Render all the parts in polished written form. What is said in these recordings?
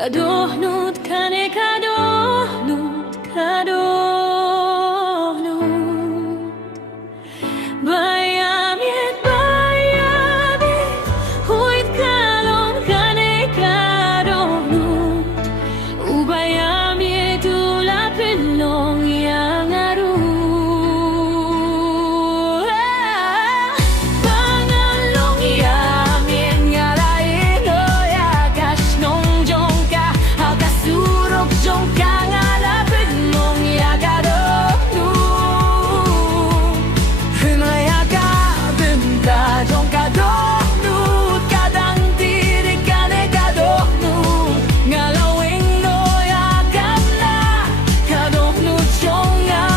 Kadohnut kane kadohnut kadohnut Bayamit bayamit Huit kalon kane kadohnut Ubayamit ulapilong yang aru Pangalong yamin ngalain o yakas nong jongka Hakasurok jongka ngalapin mong yakadohnut Humayakabim ka jongka dohnut Kadang tirik kane kadohnut Ngalawing no yakam na kadohnut jonga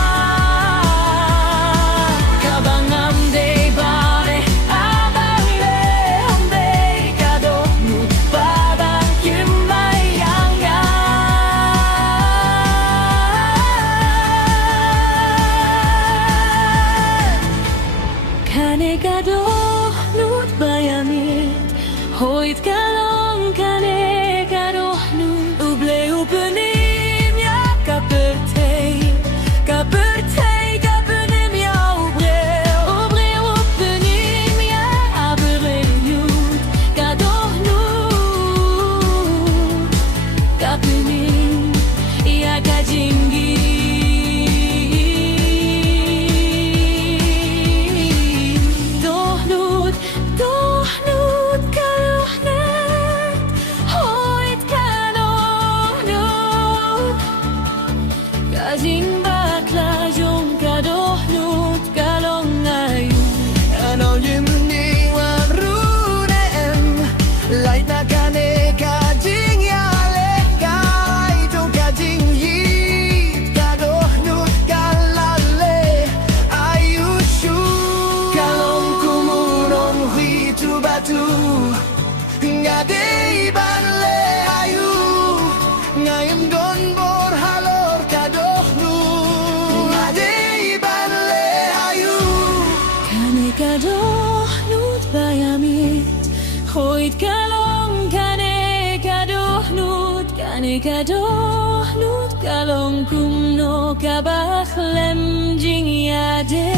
Kabangam day bare abang le day kadohnut babang kimayanga Kane kadohnut bayamit Hoit kalong kane kadohnut Uble upenim ya kapertei Kapertei kapenim ya ubre Ubre upenim ya abereyut Kadohnut Kapenim ya kajinggi Dohnut, dohnut, kadohnut Hoit kadohnut Kajing bakla jong kadohnut kalong ngayon Ano yimni wan runem Light na kane kajing yale Kai tong kajing yit Kadohnut kalale Ayushu Kalong kumunong hitu batu Ngadei banle ayu Ngayem don bor halor kadohnut Ngadei banle ayu Kane kadohnut bayamit Hoit kalong kane kadohnut Kane kadohnut kalong kumno kabakhlem jing yade